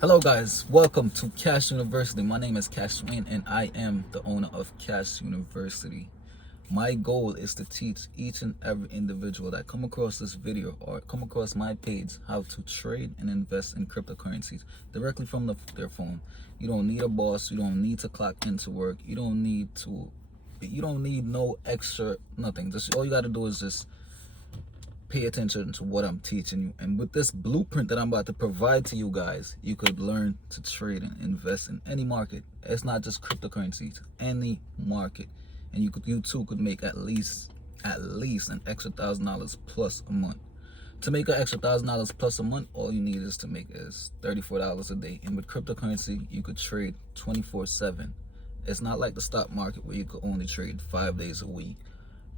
Hello guys, welcome to Kash University. My name is Kash Swain and I am the owner of Kash University. My goal is to teach each and every individual that come across this video or come across my page how to trade and invest in cryptocurrencies directly from their phone. You don't need a boss, you don't need to clock into work, you don't need no extra nothing. Just all you gotta do is just pay attention to what I'm teaching you. And with this blueprint that I'm about to provide to you guys, you could learn to trade and invest in any market. It's not just cryptocurrencies, any market. And you too could make at least an extra $1,000 plus a month. To make an extra $1,000 plus a month, all you need is to make is $34 a day. And with cryptocurrency, you could trade 24/7. It's not like the stock market where you could only trade 5 days a week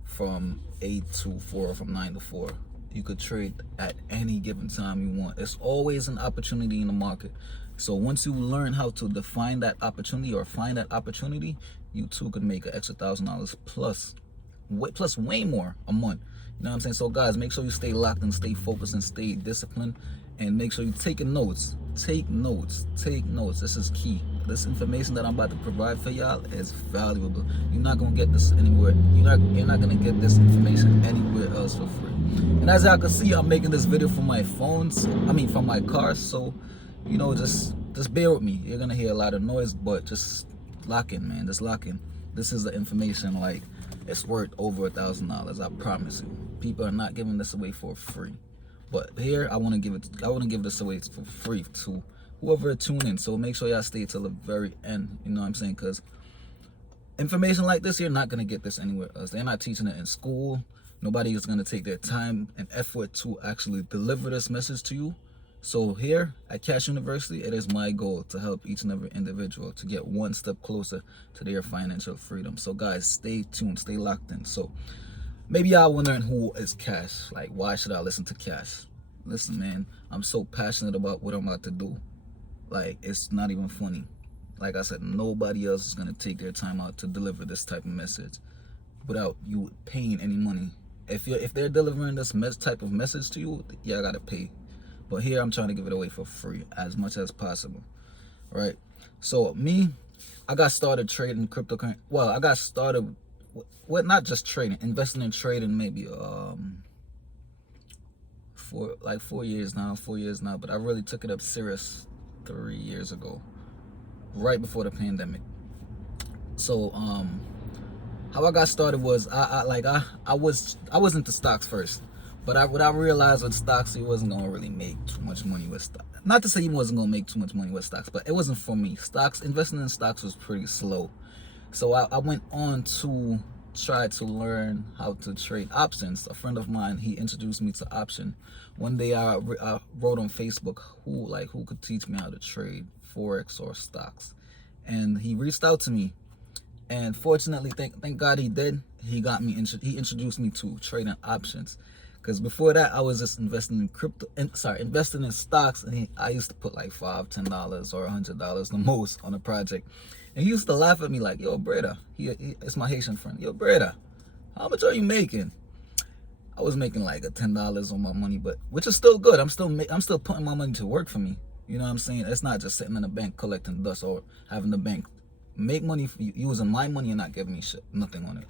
from 8 to 4 or from 9 to 4. You could trade at any given time you want. It's always an opportunity in the market. So once you learn how to define that opportunity or find that opportunity, you too could make an extra $1,000 plus way more a month. You know what I'm saying? So guys, make sure you stay locked and stay focused and stay disciplined, and make sure you're taking notes. Take notes. This is key. This information that I'm about to provide for y'all is valuable. You're not gonna get this anywhere. You're not gonna get this information anywhere else for free. And as y'all can see, I'm making this video from my from my car. So, just bear with me. You're gonna hear a lot of noise, but just lock in, man. Just lock in. This is the information, like, it's worth over $1,000. I promise you. People are not giving this away for free. But here, I want to give this away for free to whoever tune in. So make sure y'all stay till the very end. You know what I'm saying? Because information like this, you're not going to get this anywhere else. They're not teaching it in school. Nobody is going to take their time and effort to actually deliver this message to you. So here at Kash University, it is my goal to help each and every individual to get one step closer to their financial freedom. So guys, stay tuned, stay locked in. So maybe y'all wondering, who is Kash? Like, why should I listen to Kash? Listen, man, I'm so passionate about what I'm about to do. Like, it's not even funny. Like I said, nobody else is gonna take their time out to deliver this type of message without you paying any money. If they're delivering this type of message to you, y'all gotta pay. But here, I'm trying to give it away for free as much as possible, right? So me, I got started trading cryptocurrency. Well, I got started, not just trading, investing in trading maybe for like 4 years now. But I really took it up serious 3 years ago, right before the pandemic. So how I got started was I was into stocks first. But what I realized with stocks, he wasn't gonna really make too much money with stocks. Not to say he wasn't gonna make too much money with stocks, but it wasn't for me. Investing in stocks was pretty slow. So I went on to try to learn how to trade options. A friend of mine, he introduced me to option. One day I wrote on Facebook who could teach me how to trade forex or stocks, and he reached out to me. And fortunately, thank God he did. He introduced me to trading options. Because before that, I was just investing in stocks, and I used to put like $5, $10, or $100 the most on a project. And he used to laugh at me like, "Yo, Breda," it's my Haitian friend. "Yo, Breda, how much are you making?" I was making like $10 on my money, but which is still good. I'm still putting my money to work for me. You know what I'm saying? It's not just sitting in the bank collecting dust or having the bank make money for using my money and not giving me nothing on it.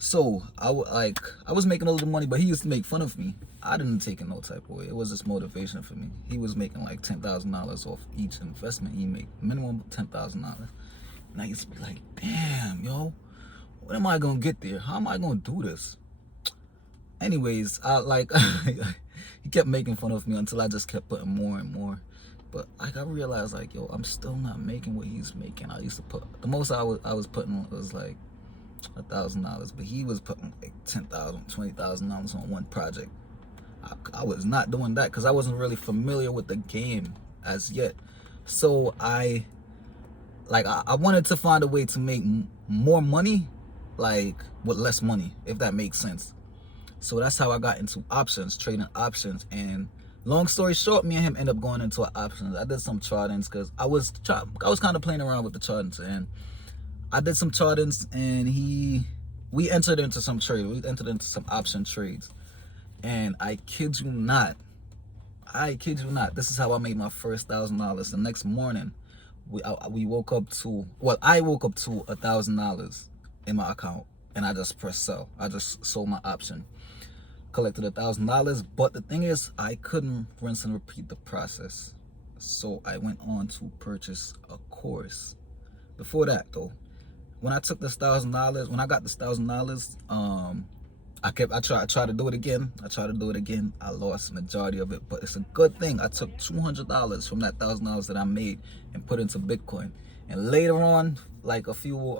So I was making a little money, but he used to make fun of me. I didn't take it no type of way. It was just motivation for me. He was making like $10,000 off each investment. He made minimum $10,000, and I used to be like, "Damn, yo, when am I gonna get there? How am I gonna do this?" Anyways, he kept making fun of me until I just kept putting more and more. But I realized, like, yo, I'm still not making what he's making. I used to put the most I was putting was like $1,000, but he was putting like $10,000, $20,000 on one project. I was not doing that because I wasn't really familiar with the game as yet. So I wanted to find a way to make more money, like with less money, if that makes sense. So that's how I got into options, trading options. And long story short, me and him ended up going into options. I did some chartings because I was kind of playing around with the chartings, and I did some chartings, and we entered into some trade. We entered into some option trades, and I kid you not, I kid you not, this is how I made my first $1,000. The next morning, we woke up to, well, I woke up to $1,000 in my account, and I just pressed sell. I just sold my option, collected $1,000. But the thing is, I couldn't rinse and repeat the process, so I went on to purchase a course. Before that, though, when I took this $1,000, when I got this $1,000, I tried to do it again. I lost majority of it, but it's a good thing. I took $200 from that $1,000 that I made and put into Bitcoin. And later on, like a few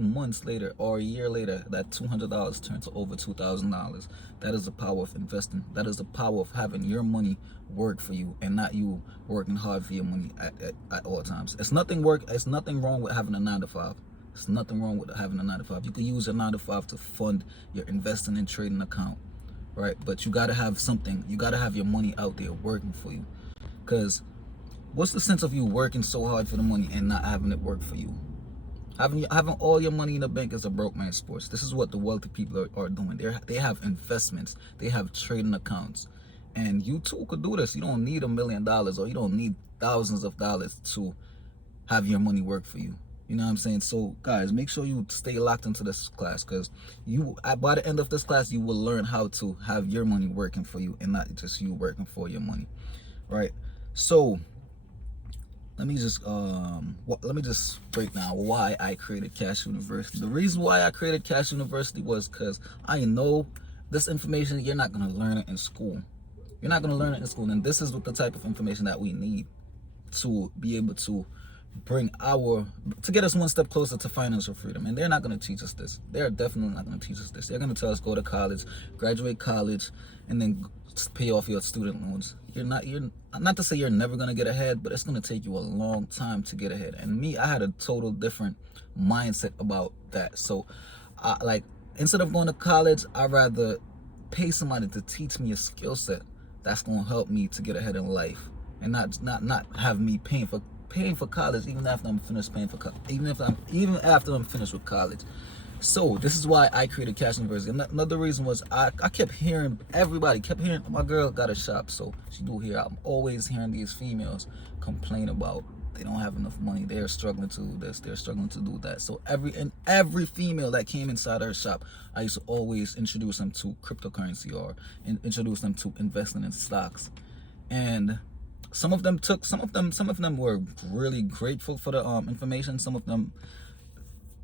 months later or a year later, that $200 turned to over $2,000. That is the power of investing. That is the power of having your money work for you and not you working hard for your money at all times. It's nothing wrong with having a 9 to 5. There's nothing wrong with having a 9 to 5. You can use a 9 to 5 to fund your investing and trading account, right? But you gotta have something. You gotta have your money out there working for you. Cause what's the sense of you working so hard for the money and not having it work for you? Having all your money in the bank is a broke man's sport. This is what the wealthy people are doing. They have investments. They have trading accounts, and you too could do this. You don't need $1 million or you don't need thousands of dollars to have your money work for you. You know what I'm saying? So guys, make sure you stay locked into this class, because by the end of this class, you will learn how to have your money working for you and not just you working for your money, right? So let me just break down why I created Kash University. The reason why I created Kash University was because I know this information, you're not going to learn it in school. You're not going to learn it in school, and this is the type of information that we need to be able to to get us one step closer to financial freedom. And they're not going to teach us this. They're definitely not going to teach us this. They're going to tell us go to college, graduate college, and then pay off your student loans. You're not to say you're never going to get ahead, but it's going to take you a long time to get ahead. And me, I had a total different mindset about that. So instead of going to college, I'd rather pay somebody to teach me a skill set that's going to help me to get ahead in life, and not have me paying for college even after I'm finished paying for even after I'm finished with college. So this is why I created Kash University. Another reason was I kept hearing, everybody kept hearing, my girl got a shop, so she do hear. I'm always hearing these females complain about they don't have enough money, they're struggling to do this, they're struggling to do that. So every female that came inside her shop, I used to always introduce them to cryptocurrency or introduce them to investing in stocks. And some of them were really grateful for the information. Some of them,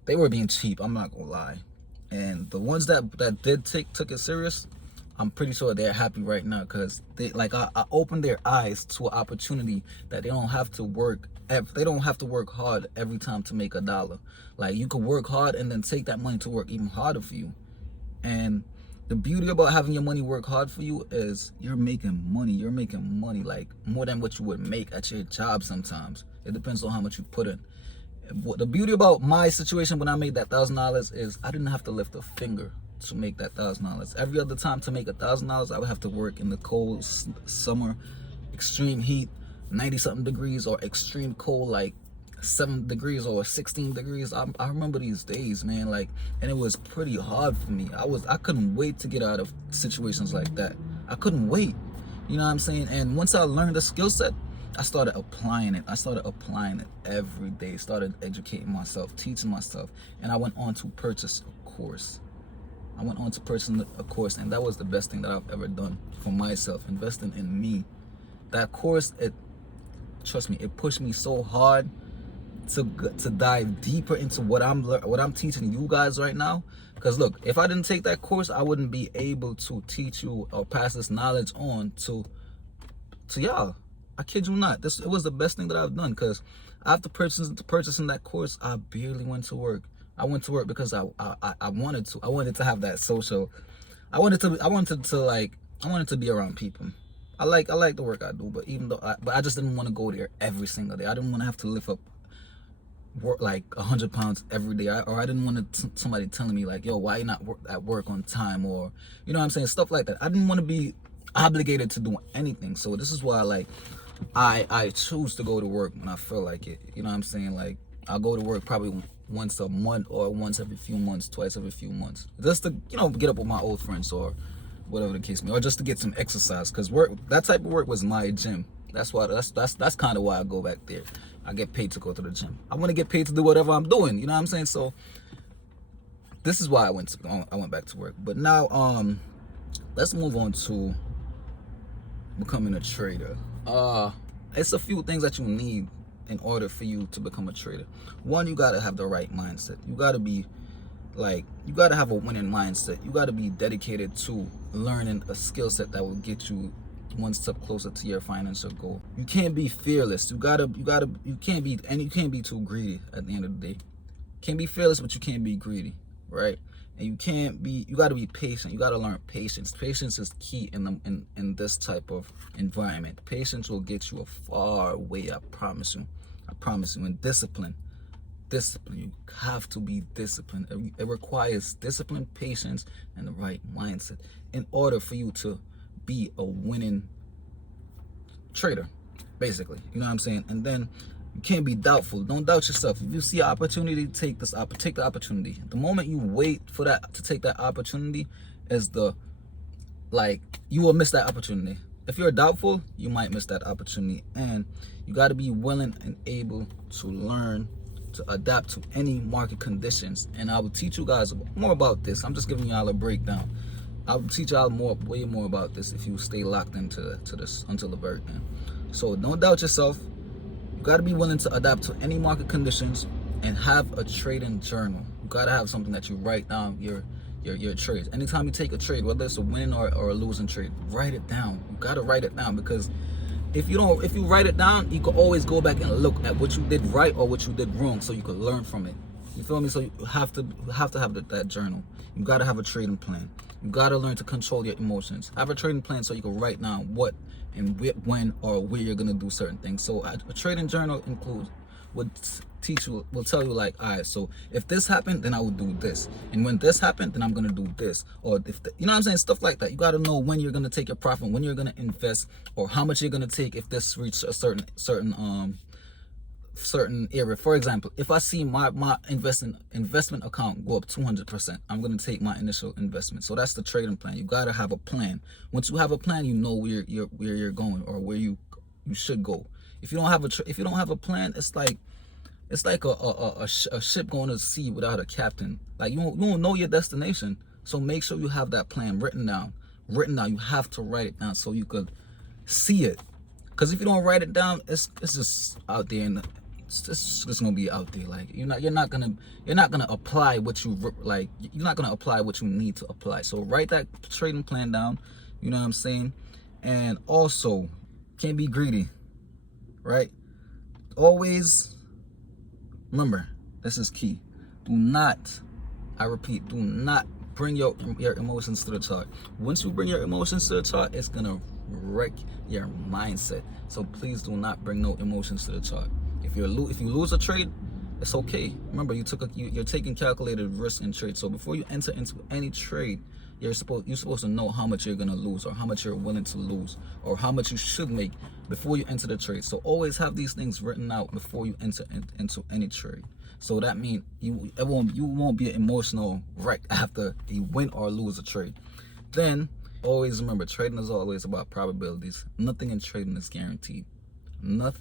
they were being cheap, I'm not gonna lie. And the ones that took it serious, I'm pretty sure they're happy right now, because I opened their eyes to an opportunity that they don't have to work hard every time to make $1. Like, you could work hard and then take that money to work even harder for you. And the beauty about having your money work hard for you is you're making money like more than what you would make at your job sometimes. It depends on how much you put in. The beauty about my situation when I made that $1,000 is I didn't have to lift a finger to make that $1,000. Every other time to make $1,000, I would have to work in the cold summer, extreme heat, 90-something degrees, or extreme cold, like 7 degrees or 16 degrees. I remember these days, man, and it was pretty hard for me. I couldn't wait to get out of situations like that. I couldn't wait. You know what I'm saying? And once I learned the skill set, I started applying it. Every day. Started educating myself, teaching myself, and I went on to purchase a course. And that was the best thing that I've ever done for myself, investing in me. That course, trust me, it pushed me so hard to dive deeper into what I'm teaching you guys right now. Because look, if I didn't take that course, I wouldn't be able to teach you or pass this knowledge on to y'all. I kid you not. It was the best thing that I've done, because after purchasing that course, I barely went to work. I went to work because I wanted to. I wanted to have that social. I wanted to be around people. I like the work I do, but I just didn't want to go there every single day. I didn't want to have to lift up work like 100 pounds every day, or I didn't want somebody telling me like, yo, why you not at work on time, or you know what I'm saying, stuff like that. I didn't want to be obligated to do anything. So this is why I choose to go to work when I feel like it. You know what I'm saying? Like, I'll go to work probably once a month or once every few months, twice every few months, just to get up with my old friends or whatever the case may be, or just to get some exercise. Because that type of work was my gym. That's kind of why I go back there. I get paid to go to the gym. I want to get paid to do whatever I'm doing. You know what I'm saying? So this is why I went back to work. But now, let's move on to becoming a trader. It's a few things that you need in order for you to become a trader. One, you gotta have the right mindset. You gotta have a winning mindset. You gotta be dedicated to learning a skill set that will get you one step closer to your financial goal. You can't be fearless. You can't be too greedy at the end of the day. Can't be fearless, but you can't be greedy, right? And you gotta be patient. You gotta learn patience. Patience is key in this type of environment. Patience will get you a far way, I promise you. And discipline, you have to be disciplined. It requires discipline, patience, and the right mindset in order for you to be a winning trader, basically. You know what I'm saying? And then you can't be doubtful. Don't doubt yourself. If you see an opportunity, take the opportunity. The moment you wait for that to take that opportunity, you will miss that opportunity. If you're doubtful, you might miss that opportunity. And you got to be willing and able to learn to adapt to any market conditions. And I will teach you guys more about this. I'm just giving y'all a breakdown. I will teach y'all way more about this if you stay locked into this until the very end. So don't doubt yourself. You got to be willing to adapt to any market conditions and have a trading journal. You got to have something that you write down your trades. Anytime you take a trade, whether it's a winning or a losing trade, write it down. You got to write it down, because if you write it down, you can always go back and look at what you did right or what you did wrong, so you can learn from it. You feel me? So you have to have that journal. You got to have a trading plan. You got to learn to control your emotions. Have a trading plan so you can write down what and when or where you're gonna do certain things. So a trading journal will tell you, like, all right, so if this happened, then I will do this, and when this happened, then I'm gonna do this. Or you know what I'm saying, stuff like that. You got to know when you're gonna take your profit, when you're gonna invest, or how much you're gonna take if this reaches a certain area. For example, if I see my investment account go up 200%, I'm going to take my initial investment. So that's the trading plan. You got to have a plan. Once you have a plan, you know where you're going, or where you should go. If you don't have a plan, it's like a ship going to sea without a captain. Like, you won't know your destination. So make sure you have that plan written down. You have to write it down so you could see it. Because if you don't write it down, it's just out there, and it's just gonna be out there. Like, you're not gonna apply what you like. You're not gonna apply what you need to apply. So write that trading plan down. You know what I'm saying? And also, can't be greedy, right? Always remember, this is key. Do not, I repeat, do not bring your emotions to the chart. Once you bring your emotions to the chart, it's gonna wreck your mindset. So please do not bring no emotions to the chart. If you lose a trade, it's okay. Remember, you're taking calculated risk in trade. So before you enter into any trade, you're supposed to know how much you're gonna lose, or how much you're willing to lose, or how much you should make before you enter the trade. So always have these things written out before you enter into any trade. So that means you won't be an emotional wreck after you win or lose a trade. Then always remember, trading is always about probabilities. Nothing in trading is guaranteed. Remember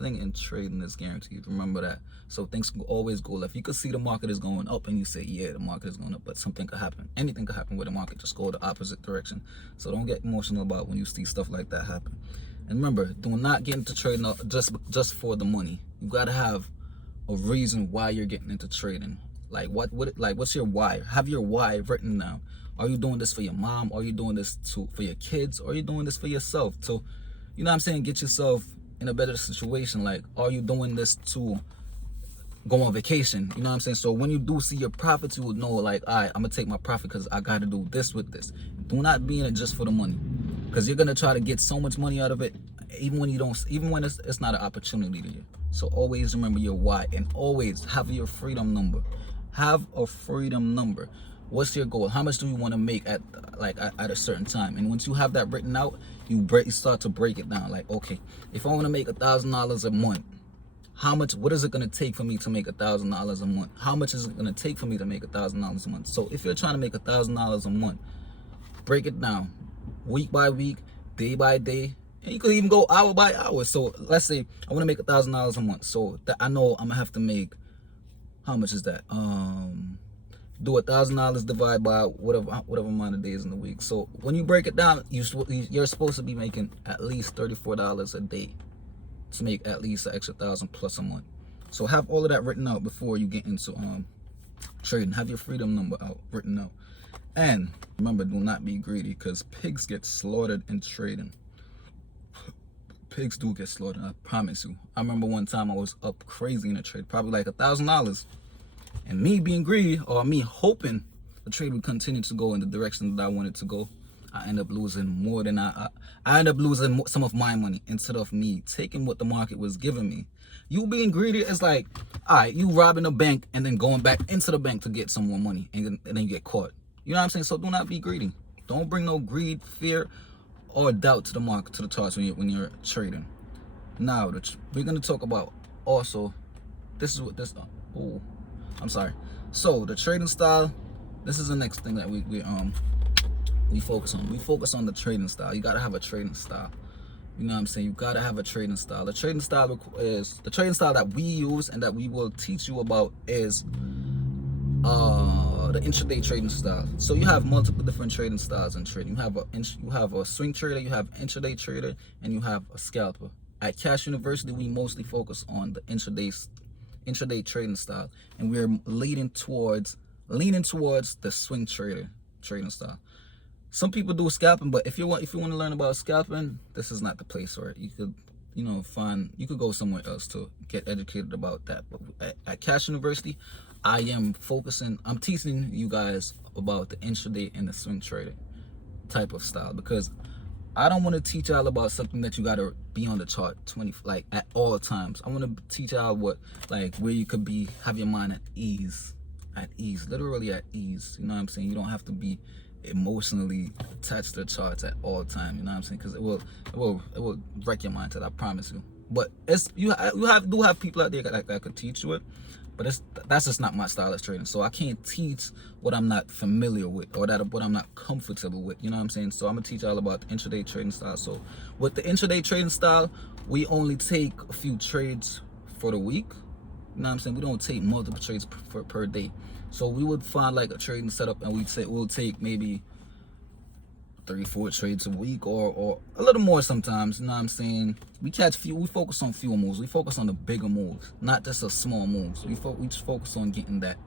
that. So things can always go left. You could see the market is going up and you say, yeah, the market is going up, but something could happen. Anything could happen with the market. Just go the opposite direction. So don't get emotional about when you see stuff like that happen. And remember, do not get into trading just for the money. You gotta have a reason why you're getting into trading. Like what's your why? Have your why written down. Are you doing this for your mom? Are you doing this for your kids? Or are you doing this for yourself? So, you know what I'm saying, get yourself in a better situation. Like, are you doing this to go on vacation? You know what I'm saying? So when you do see your profits, you would know, like, all right, I'm gonna take my profit because I gotta do this with this. Do not be in it just for the money, because you're gonna try to get so much money out of it, even when it's not an opportunity to you. So always remember your why, and always have your freedom number. Have a freedom number. What's your goal? How much do you want to make at a certain time? And once you have that written out, you start to break it down. Like, okay, if I want to make $1,000 a month, what is it going to take for me to make $1,000 a month? How much is it going to take for me to make $1,000 a month? So if you're trying to make $1,000 a month, break it down. week by week, day by day, and you could even go hour by hour. So let's say I want to make $1,000 a month. So that I know I'm gonna have to make, how much is that? Do $1,000 divide by whatever amount of days in the week. So when you break it down, you're supposed to be making at least $34 a day to make at least an extra 1,000 plus a month. So have all of that written out before you get into trading. Have your freedom number written out. And remember, do not be greedy, because pigs get slaughtered in trading. Pigs do get slaughtered, I promise you. I remember one time I was up crazy in a trade, probably like $1,000. And me being greedy, or me hoping the trade would continue to go in the direction that I wanted to go, I end up losing more than I end up losing some of my money instead of me taking what the market was giving me. You being greedy is like, all right, you robbing a bank and then going back into the bank to get some more money, and then you get caught. You know what I'm saying? So do not be greedy. Don't bring no greed, fear, or doubt to the market, to the charts when you're trading. Now, we're going to talk about also, this is what this, oh, I'm sorry. So the trading style, this is the next thing that we focus on. We focus on the trading style. You got to have a trading style. You know what I'm saying? You got to have a trading style. The trading style that we use and that we will teach you about is the intraday trading style. So you have multiple different trading styles in trading. You have a swing trader, you have intraday trader, and you have a scalper. At Kash University, we mostly focus on the intraday trading style, and we're leaning towards the swing trader trading style. Some people do scalping, but if you want to learn about scalping, this is not the place for it. You could, you could go somewhere else to get educated about that. But at Kash University, I'm teaching you guys about the intraday and the swing trader type of style, because I don't want to teach y'all about something that you gotta be on the chart at all times. I want to teach y'all where you could have your mind at ease, literally at ease. You know what I'm saying? You don't have to be emotionally attached to the charts at all time. You know what I'm saying? Because it will wreck your mindset. I promise you. But you do have people out there that could teach you it. But that's just not my style of trading. So I can't teach what I'm not familiar with, or what I'm not comfortable with. You know what I'm saying? So I'm gonna teach y'all about the intraday trading style. So with the intraday trading style, we only take a few trades for the week. You know what I'm saying? We don't take multiple trades per day. So we would find like a trading setup, and we'll take maybe 3-4 trades a week, or a little more sometimes. You know what I'm saying? We focus on fewer moves. We focus on the bigger moves, not just the small moves. We just focus on getting that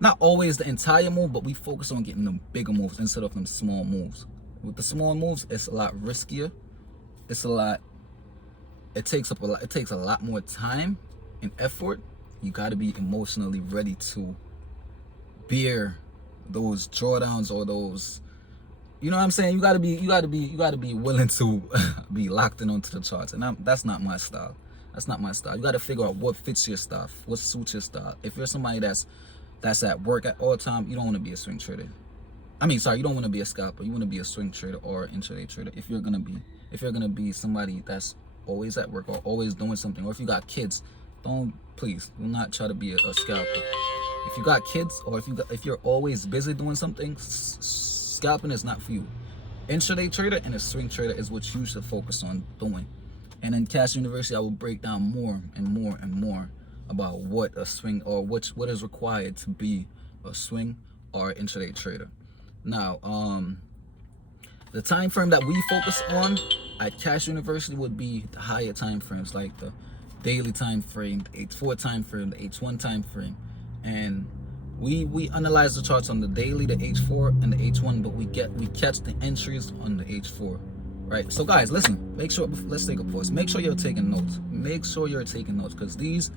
not always the entire move, but we focus on getting the bigger moves instead of them small moves. With the small moves, it's a lot riskier. It takes a lot more time and effort. You got to be emotionally ready to bear those drawdowns, or those, you know what I'm saying? You gotta be willing to be locked in onto the charts, and that's not my style. That's not my style. You gotta figure out what fits your style, what suits your style. If you're somebody that's at work at all time, you don't want to be a swing trader. You don't want to be a scalper. You want to be a swing trader or an intraday trader. If you're gonna be somebody that's always at work or always doing something, or if you got kids, please do not try to be a scalper. If you got kids, or if you're always busy doing something, scalping is not for you. Intraday trader and a swing trader is what you should focus on doing. And in Kash University, I will break down more and more and more about what a swing, or what is required to be a swing or intraday trader. Now, the time frame that we focus on at Kash University would be the higher time frames, like the daily time frame, the H4 time frame, the H1 time frame, and we analyze the charts on the daily, the H4 and the H1, but we catch the entries on the H4, right? So guys, listen, let's take a pause. Make sure you're taking notes. Because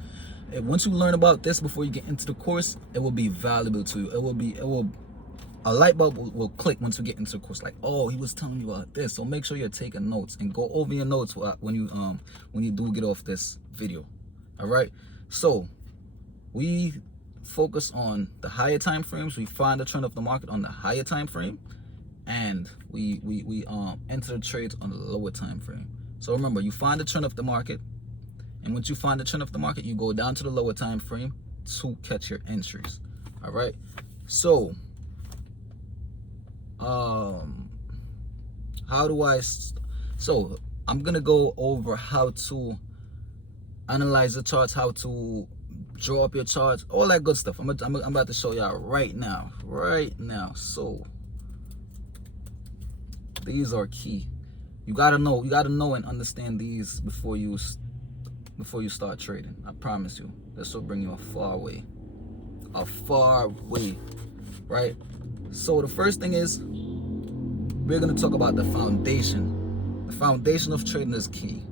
once you learn about this before you get into the course, it will be valuable to you. A light bulb will click once you get into the course, like, oh, he was telling me about this. So make sure you're taking notes, and go over your notes when you do get off this video. All right, so we focus on the higher time frames. We find the trend of the market on the higher time frame, and we enter the trades on the lower time frame. So remember, you find the trend of the market, and once you find the trend of the market, you go down to the lower time frame to catch your entries. All right, so How do I so I'm gonna go over how to analyze the charts, how to draw up your charts, all that good stuff. I'm about to show y'all right now. So these are key. You gotta know and understand these before you start trading. I promise you, this will bring you a far way, right? So the first thing is, we're gonna talk about the foundation. The foundation of trading is key,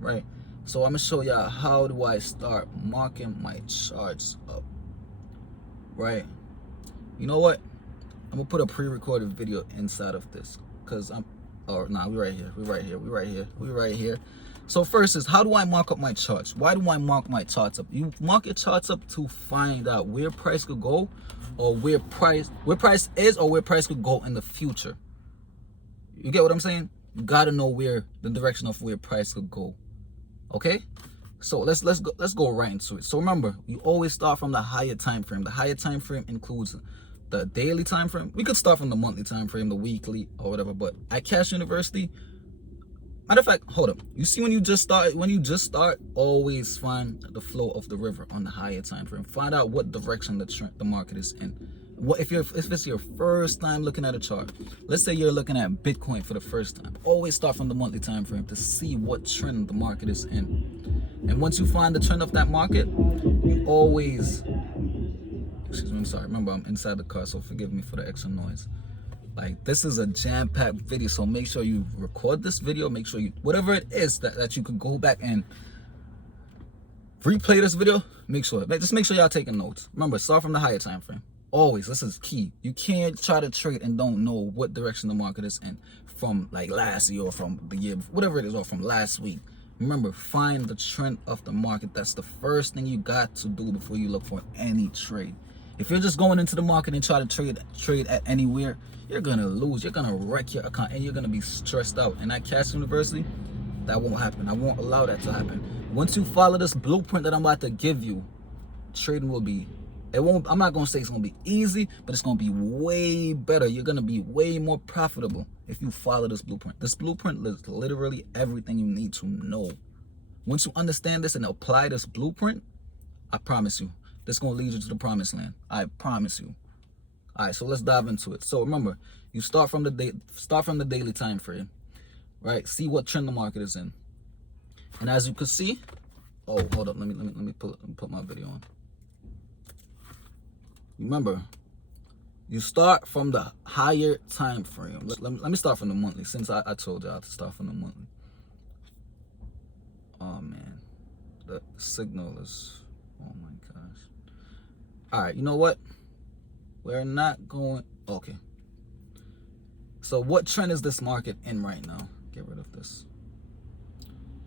right? So I'm gonna show y'all how do I start marking my charts up, right? You know what? I'm gonna put a pre-recorded video inside of this, because we right here. So first is, how do I mark up my charts? Why do I mark my charts up? You mark your charts up to find out where price could go, or where price is, or where price could go in the future. You get what I'm saying? You gotta know where the direction of where price could go. Okay? So let's go right into it. So remember, you always start from the higher time frame. The higher time frame includes the daily time frame. We could start from the monthly time frame, the weekly, or whatever. But at Kash University, matter of fact, hold up. You see, when you just start, always find the flow of the river on the higher time frame. Find out what direction the market is in. What if it's your first time looking at a chart? Let's say you're looking at Bitcoin for the first time. Always start from the monthly time frame to see what trend the market is in. And once you find the trend of that market, you always, excuse me, I'm sorry. Remember, I'm inside the car, so forgive me for the extra noise. Like, this is a jam-packed video, so make sure you record this video. Make sure you, whatever it is that you could go back and replay this video, just make sure y'all taking notes. Remember, start from the higher time frame. Always, this is key. You can't try to trade and don't know what direction the market is in from like last year or from the year, whatever it is, or from last week. Remember, find the trend of the market. That's the first thing you got to do before you look for any trade. If you're just going into the market and try to trade at anywhere, you're gonna lose. You're gonna wreck your account and you're gonna be stressed out. And at Kash University, that won't happen. I won't allow that to happen. Once you follow this blueprint that I'm about to give you, trading will be, I'm not gonna say it's gonna be easy, but it's gonna be way better. You're gonna be way more profitable if you follow this blueprint. This blueprint is literally everything you need to know. Once you understand this and apply this blueprint, I promise you, this is gonna lead you to the promised land. I promise you. All right, so let's dive into it. So remember, you start from the daily time frame, right? See what trend the market is in, and as you can see, oh, hold up, let me put my video on. Remember, you start from the higher time frame. Let me start from the monthly, since I told y'all to start from the monthly. Oh man, the signal is, oh my gosh. All right, you know what? We're not going, okay. So what trend is this market in right now? Get rid of this.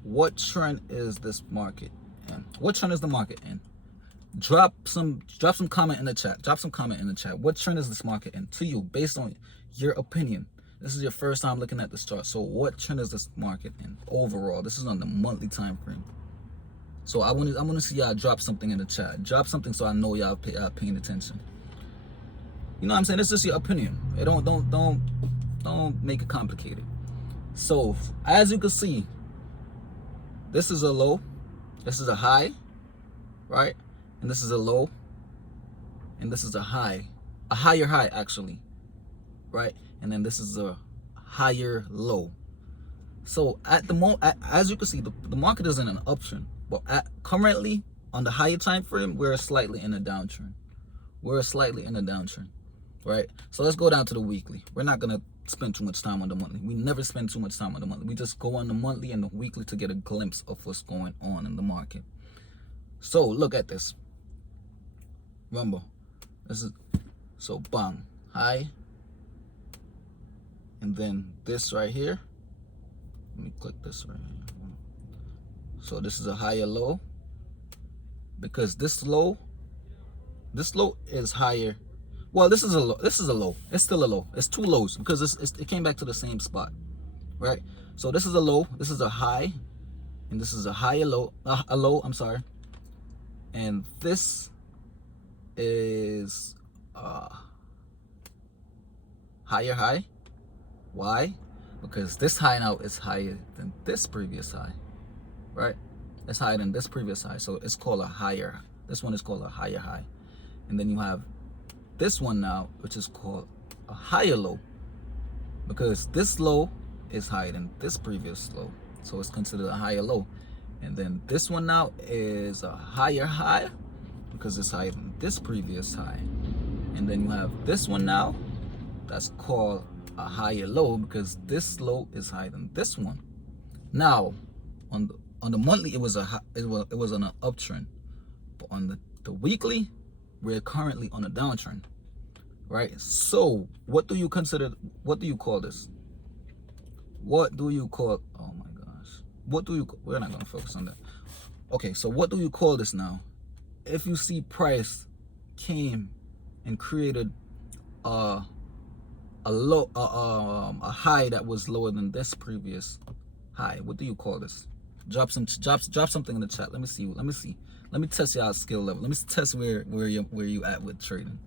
What trend is this market in? What trend is the market in? Drop some comment in the chat. Drop some comment in the chat. What trend is this market in to you, based on your opinion? This is your first time looking at this chart. So what trend is this market in overall? This is on the monthly time frame. So I want to see y'all drop something in the chat. Drop something so I know y'all paying attention. You know what I'm saying? It's just your opinion. Don't make it complicated. So as you can see, this is a low, this is a high, right? And this is a low, and this is a high, a higher high actually, right? And then this is a higher low. So at the moment, as you can see, the market is in an uptrend, but currently on the higher time frame, we're slightly in a downtrend. Right? So let's go down to the weekly. We're not gonna spend too much time on the monthly. We never spend too much time on the monthly. We just go on the monthly and the weekly to get a glimpse of what's going on in the market. So look at this. Remember, this is, so bang, high, and then this right here. Let me click this right here. So this is a higher low, because this low is higher. Well, this is a low. This is a low. It's still a low. It's two lows, because it came back to the same spot, right? So this is a low. This is a high, and this is a higher low. A low. I'm sorry. And this is higher high. Why? because this high now is higher than this previous high, right? It's higher than this previous high, so it's called a higher. This one is called a higher high. And then you have this one now, which is called a higher low, because this low is higher than this previous low, so it's considered a higher low. And then this one now is a higher high because it's higher than this previous high. And then you have this one now, that's called a higher low because this low is higher than this one. Now, on the monthly, it was on an uptrend, but on the weekly, we're currently on a downtrend, right? So, what do you consider? What do you call this? What do you call? Oh my gosh! What do you? We're not gonna focus on that. Okay, so what do you call this now? If you see price came and created a high that was lower than this previous high, what do you call this? Drop something in the chat. Let me see. Let me test y'all skill level. Let me test where you at with trading.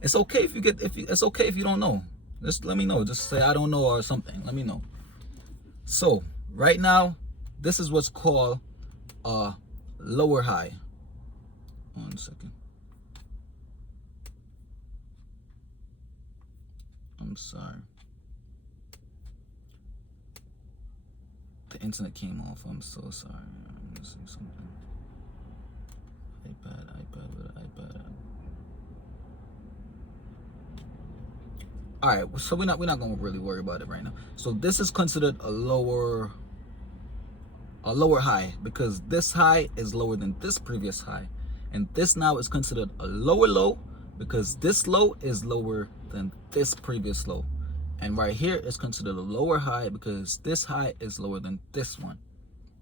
It's okay if it's okay if you don't know. Just let me know. Just say I don't know or something. Let me know. So right now, this is what's called a lower high. 1 second. I'm sorry. The internet came off. I'm so sorry. I'm gonna see something. iPad. All right, so we're not gonna really worry about it right now. So this is considered a lower high because this high is lower than this previous high, and this now is considered a lower low because this low is lower than this previous low, and right here is considered a lower high because this high is lower than this one.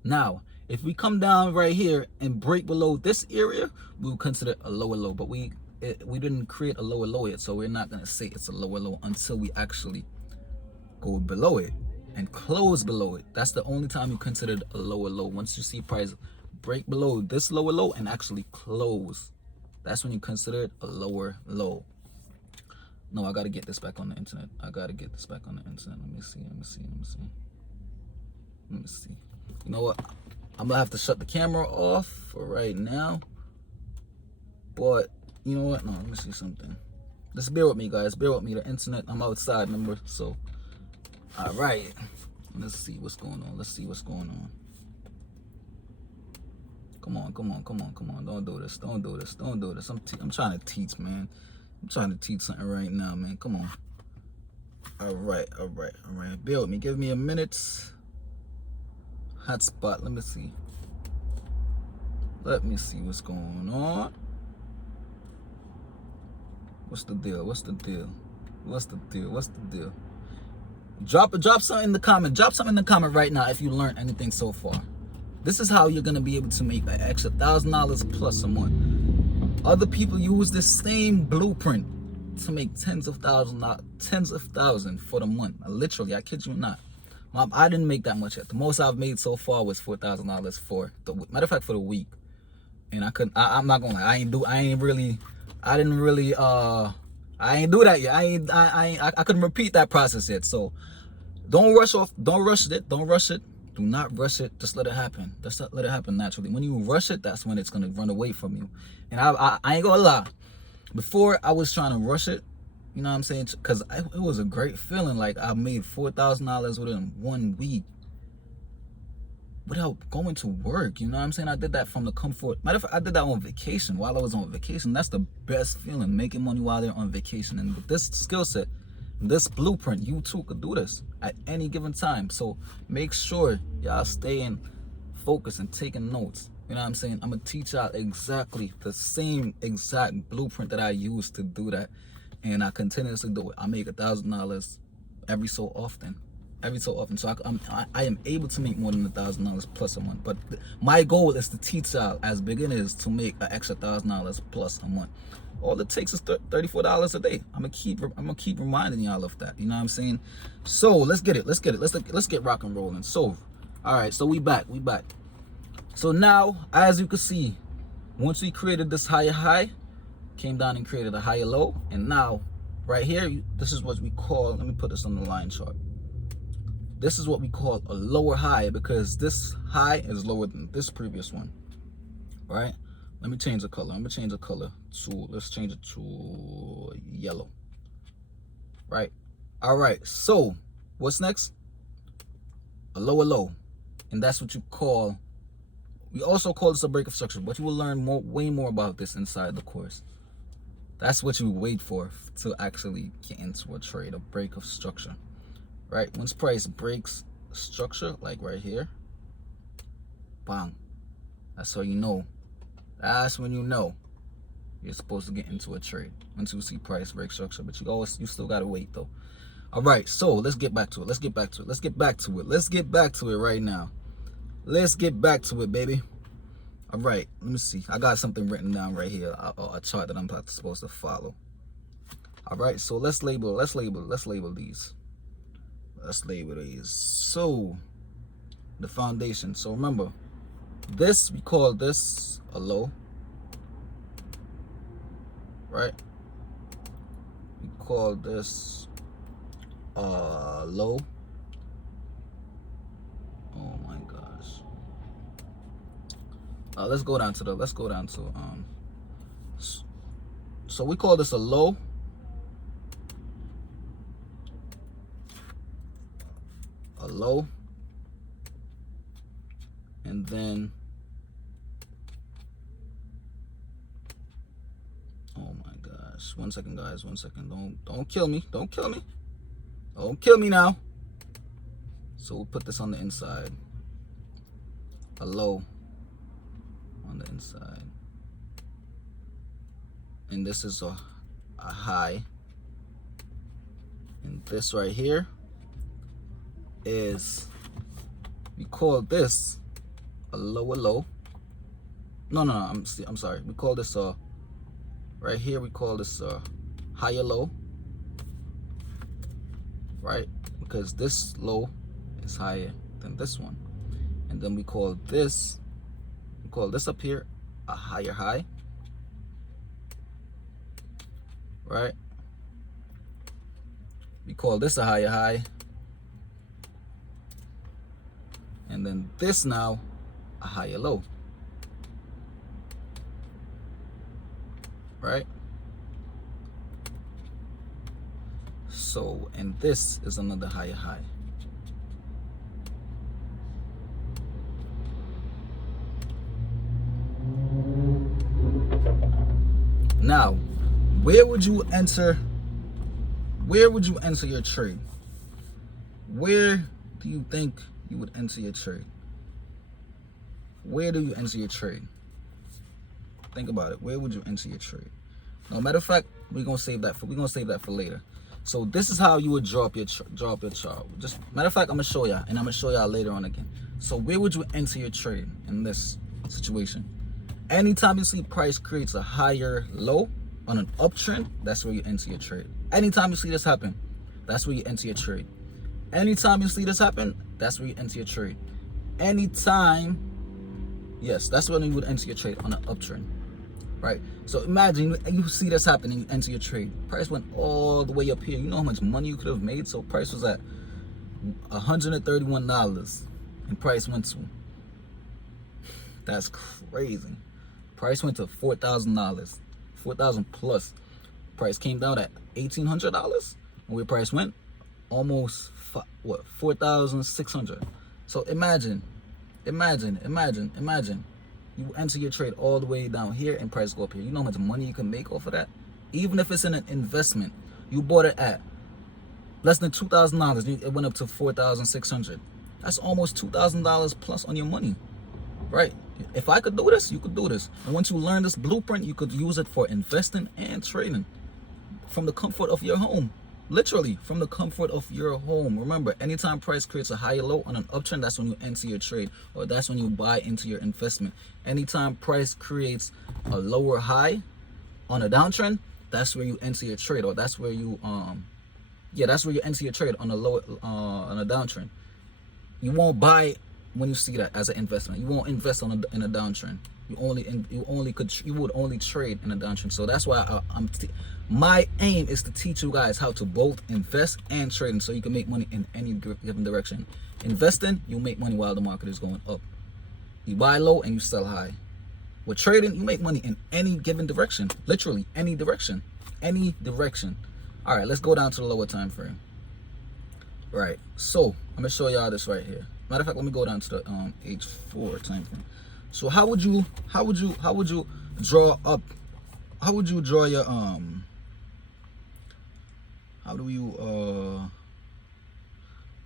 Now, if we come down right here and break below this area, we'll consider it a lower low, but we didn't create a lower low yet, so we're not going to say it's a lower low until we actually go below it and close below it. That's the only time you consider it a lower low. Once you see price break below this lower low and actually close, that's when you consider it a lower low. No, I got to get this back on the internet. Let me see. You know what? I'm going to have to shut the camera off for right now. But you know what? No, let me see something. Just bear with me, guys. Bear with me. The internet, I'm outside, remember? So, all right. Let's see what's going on. Come on. Don't do this. I'm trying to teach, man. I'm trying to teach something right now, man. Come on. All right. Bear with me. Give me a minute. Hotspot. Let me see what's going on. What's the deal? Drop something in the comment. Drop something in the comment right now if you learned anything so far. This is how you're gonna be able to make an extra $1,000 plus a month. Other people use this same blueprint to make tens of thousands for the month. Literally, I kid you not. I didn't make that much yet. The most I've made so far was $4,000 for the week. Matter of fact, for the week. And I'm not gonna lie. I ain't do that yet. I couldn't repeat that process yet. So don't rush it. Do not rush it. Just let it happen. Just let it happen naturally. When you rush it, that's when it's gonna run away from you. And I ain't gonna lie. Before I was trying to rush it, you know what I'm saying? Because it was a great feeling. Like I made $4,000 within 1 week without going to work. You know what I'm saying? I did that from the comfort. Matter of fact, I did that on vacation. While I was on vacation, that's the best feeling, making money while they're on vacation. And with this skill set, this blueprint, you too could do this at any given time. So make sure y'all staying focused and taking notes. You know what I'm saying? I'm gonna teach y'all exactly the same exact blueprint that I use to do that, and I continuously do it. I make $1,000 every so often. So I am able to make more than $1,000 plus a month. But my goal is to teach y'all as beginners to make an extra $1,000 plus a month. All it takes is $34 a day. I'm gonna keep reminding y'all of that. You know what I'm saying? So let's get it. Let's get rock and rolling. So, all right. So we back. So now, as you can see, once we created this higher high, came down and created a higher low, and now right here, this is what we call. Let me put this on the line chart. This is what we call a lower high, because this high is lower than this previous one, right? Let me change the color. I'm gonna change the color to, let's change it to yellow, right? All right, so what's next? A lower low, and that's what you call, we also call this a break of structure, but you will learn way more about this inside the course. That's what you wait for to actually get into a trade, a break of structure, right? Once price breaks structure, like right here, bang, that's how you know. That's when you know you're supposed to get into a trade, once you see price break structure. But you still gotta wait though. All right, so let's get back to it. Let's get back to it right now. Let's get back to it, baby. All right, let me see. I got something written down right here, a chart that I'm supposed to follow. All right, so let's label these. So the foundation. So remember, this, we call this a low, right? We call this low. Oh my gosh. Let's go down to so we call this a low, and then, oh my gosh, one second guys, don't kill me now. So we'll put this on the inside, a low on the inside, and this is a high, and this right here is, we call this a lower low. No, I'm sorry, we call this right here, we call this a higher low, right? Because this low is higher than this one. And then we call this up here a higher high, right? We call this a higher high, and then this now a higher low, right? So, and this is another higher high. Now, where would you enter your trade? Where do you think you would enter your trade? Where do you enter your trade? Think about it. Where would you enter your trade? No, matter of fact, we're gonna save that for later. So this is how you would draw up your chart. Just matter of fact, I'm gonna show y'all, and I'm gonna show y'all later on again. So where would you enter your trade in this situation? Anytime you see price creates a higher low on an uptrend, that's where you enter your trade. Anytime you see this happen, that's where you enter your trade. Anytime you see this happen, that's where you enter your trade. Anytime, yes, that's when you would enter your trade on an uptrend, right? So imagine you see this happen and you enter your trade. Price went all the way up here. You know how much money you could have made? So price was at $131, and price went to, that's crazy. Price went to $4,000, $4,000 plus. Price came down at $1,800, and where price went, almost $4,600. So imagine, you enter your trade all the way down here and price go up here. You know how much money you can make off of that? Even if it's in an investment, you bought it at less than $2,000, it went up to $4,600. That's almost $2,000 plus on your money, right? If I could do this, you could do this. And once you learn this blueprint, you could use it for investing and trading from the comfort of your home. Literally, from the comfort of your home. Remember, anytime price creates a higher low on an uptrend, that's when you enter your trade, or that's when you buy into your investment. Anytime price creates a lower high on a downtrend, that's where you enter your trade, or that's where you that's where you enter your trade on a lower on a downtrend. You won't buy when you see that as an investment. You won't invest in a downtrend. You would only trade in a downtrend. So that's why my aim is to teach you guys how to both invest and trade, so you can make money in any given direction. Investing, you make money while the market is going up. You buy low and you sell high. With trading, you make money in any given direction. Literally any direction. Any direction. All right, let's go down to the lower time frame. Right. So I'm gonna show y'all this right here. Matter of fact, let me go down to the H4 time frame. So how would you draw up? How would you draw your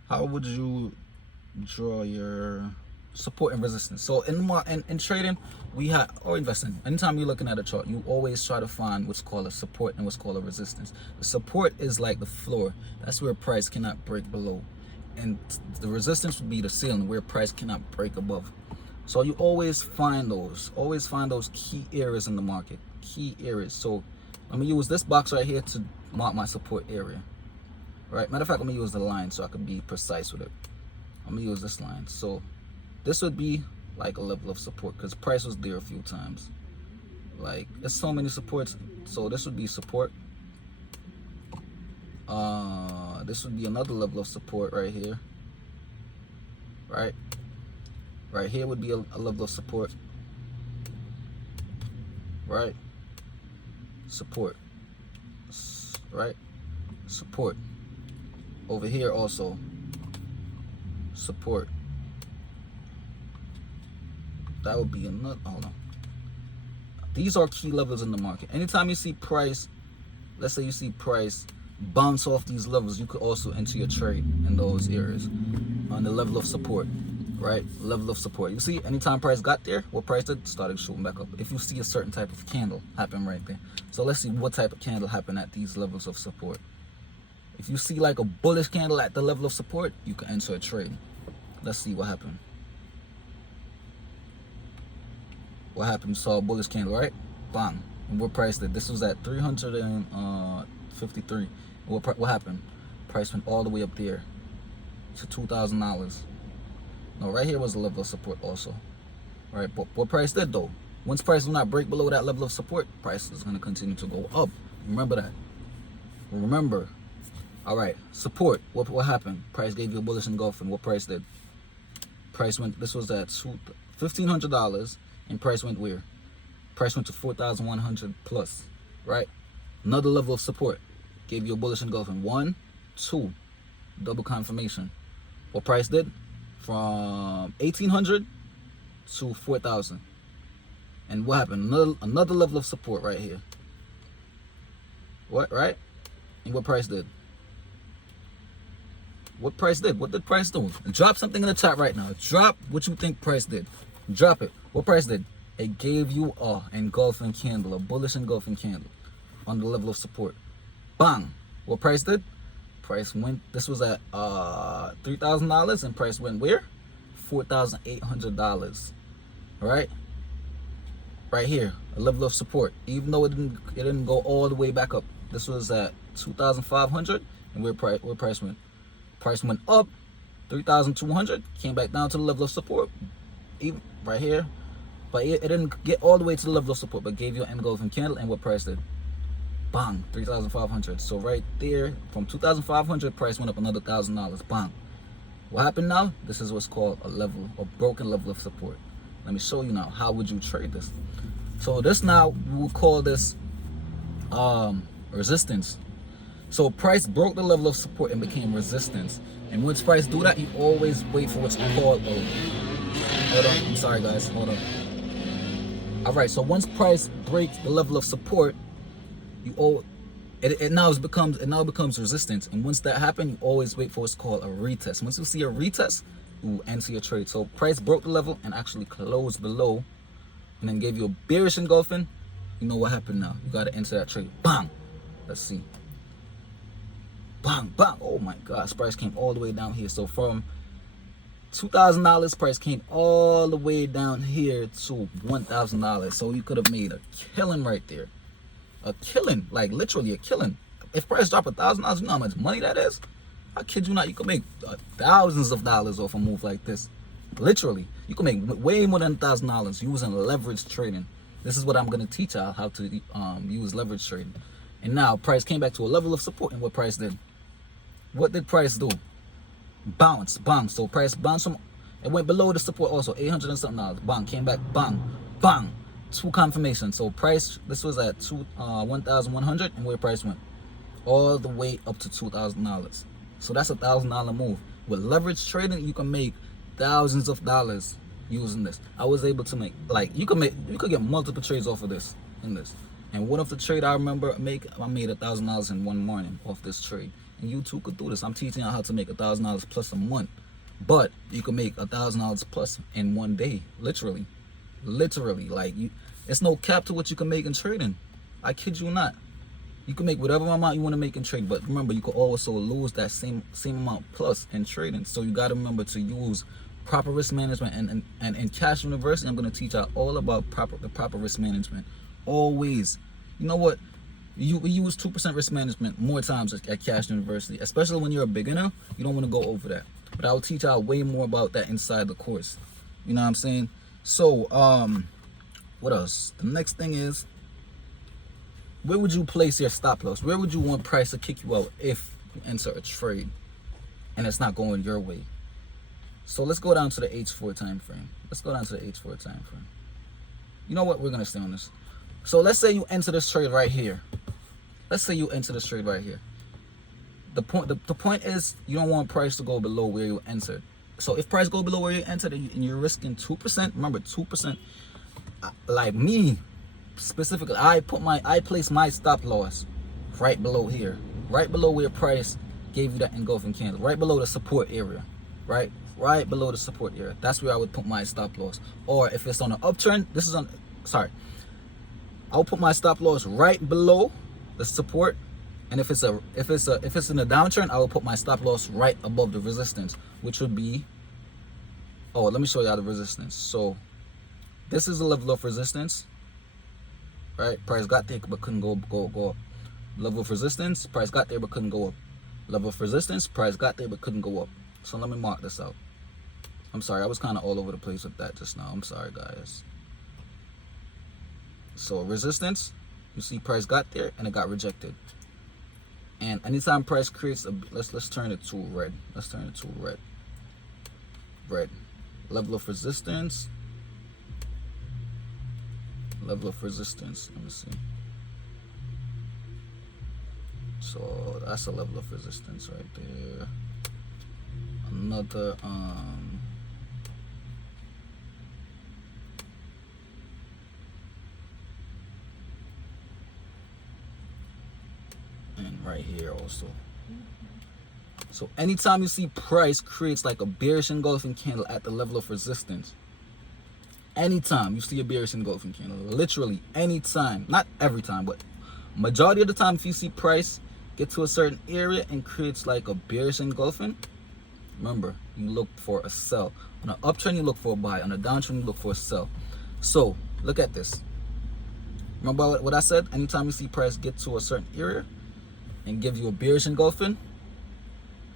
how would you draw your support and resistance? So in trading, or investing, anytime you're looking at a chart, you always try to find what's called a support and what's called a resistance. The support is like the floor. That's where price cannot break below. And the resistance would be the ceiling, where price cannot break above. So you always find those key areas in the market. Key areas. So I'm gonna use this box right here to mark my support area. Right? Matter of fact, I'm gonna use the line so I can be precise with it. I'm gonna use this line. So this would be like a level of support, because price was there a few times. Like, there's so many supports. So this would be support. This would be another level of support right here. Right here would be a level of support. Right? Support. Right? Support. Over here also. Support. That would be another. Hold on. These are key levels in the market. Anytime you see price, let's say you see price bounce off these levels, you could also enter your trade in those areas on the level of support. Right? Level of support. You see, anytime price got there, what price did? Started shooting back up. If you see a certain type of candle happen right there. So let's see what type of candle happened at these levels of support. If you see like a bullish candle at the level of support, you can enter a trade. Let's see what happened. What happened? You saw a bullish candle, right? Bang. And what price did? This was at 353. What happened? Price went all the way up there to $2,000. No, right here was a level of support also. Right? But what price did though? Once price will not break below that level of support, price is going to continue to go up. Remember that. Remember. All right. Support. What happened? Price gave you a bullish engulfing. What price did? Price went. This was at $1,500, and price went where? Price went to 4,100 plus. Right? Another level of support. Gave you a bullish engulfing. 1, 2. Double confirmation. What price did? From 1,800 to 4,000. And what happened? Another level of support right here. What, right? And what price did? What price did? What did price do? Drop something in the chat right now. Drop what you think price did. Drop it. What price did? It gave you a engulfing candle, a bullish engulfing candle on the level of support. Bang. What price did? Price went, this was at $3,000, and price went where? $4,800. Right? Right here, a level of support. Even though it didn't go all the way back up. This was at 2,500, and where price went? Price went up 3,200, came back down to the level of support. Even right here. But it didn't get all the way to the level of support, but gave you an engulfing candle, and what price did? Bang, 3,500. So right there, from 2,500, price went up another $1,000. Bang. What happened now? This is what's called a broken level of support. Let me show you now. How would you trade this? So this now, we will call this resistance. So price broke the level of support and became resistance. And once price do that, you always wait for what's called a... Hold on. I'm sorry, guys. Hold on. All right. So once price breaks the level of support, it now becomes resistance, and once that happens, you always wait for what's called a retest. Once you see a retest, you enter your trade. So price broke the level and actually closed below, and then gave you a bearish engulfing. You know what happened now? You got to enter that trade. Bang. Let's see. Bang, bang. Oh my gosh, price came all the way down here. So from $2,000, price came all the way down here to $1,000. So you could have made a killing right there. A killing, like literally a killing. If price drop $1,000, you know how much money that is? I kid you not, you could make thousands of dollars off a move like this. Literally, you can make way more than $1,000 using leverage trading. This is what I'm gonna teach y'all, how to use leverage trading. And now price came back to a level of support, and what price did? What did price do? Bounce, bang. So price bounced from, it went below the support also, 800 and something dollars. Bang, came back, bang, bang. Two confirmations. So price, this was at 1,100, and where price went? All the way up to $2,000. So that's $1,000 move. With leverage trading, you can make thousands of dollars using this. I was able to make, like, you could get multiple trades off of this in this. And one of the trade I remember I made $1,000 in one morning off this trade. And you too could do this. I'm teaching you how to make $1,000 plus a month, but you can make $1,000 plus in one day. Literally, like it's no cap to what you can make in trading. I kid you not. You can make whatever amount you want to make in trade, but remember, you can also lose that same amount plus in trading. So you got to remember to use proper risk management. And in Kash University, I'm going to teach you all about the proper risk management. Always, you know what? We use 2% risk management more times at Kash University, especially when you're a beginner. You don't want to go over that, but I will teach y'all way more about that inside the course. You know what I'm saying? So, what else? The next thing is, where would you place your stop loss? Where would you want price to kick you out if you enter a trade and it's not going your way? So let's go down to the H4 time frame. You know what? We're gonna stay on this. So let's say you enter this trade right here. The point is, you don't want price to go below where you entered. So if price go below where you entered and you're risking 2%, remember 2%. Like me specifically, I place my stop loss right below here, right below where price gave you that engulfing candle, right below the support area, right below the support area. That's where I would put my stop loss. Or if it's on an uptrend, I'll put my stop loss right below the support, and if it's in a downtrend, I will put my stop loss right above the resistance, which would be, oh, let me show y'all the resistance. So this is the level of resistance, right? Price got there but couldn't go up. Level of resistance, price got there but couldn't go up. Level of resistance, price got there but couldn't go up. So let me mark this out. I'm sorry, I was kind of all over the place with that just now. I'm sorry, guys. So resistance, you see price got there and it got rejected. And anytime price creates a, let's turn it to red. Red. Level of resistance. Let me see. So that's a level of resistance right there. Another and right here also. So anytime you see price creates like a bearish engulfing candle at the level of resistance, anytime you see a bearish engulfing candle, literally anytime, not every time, but majority of the time, if you see price get to a certain area and creates like a bearish engulfing, remember, you look for a sell. On an uptrend, you look for a buy. On a downtrend, you look for a sell. So look at this. Remember what I said? Anytime you see price get to a certain area and give you a bearish engulfing,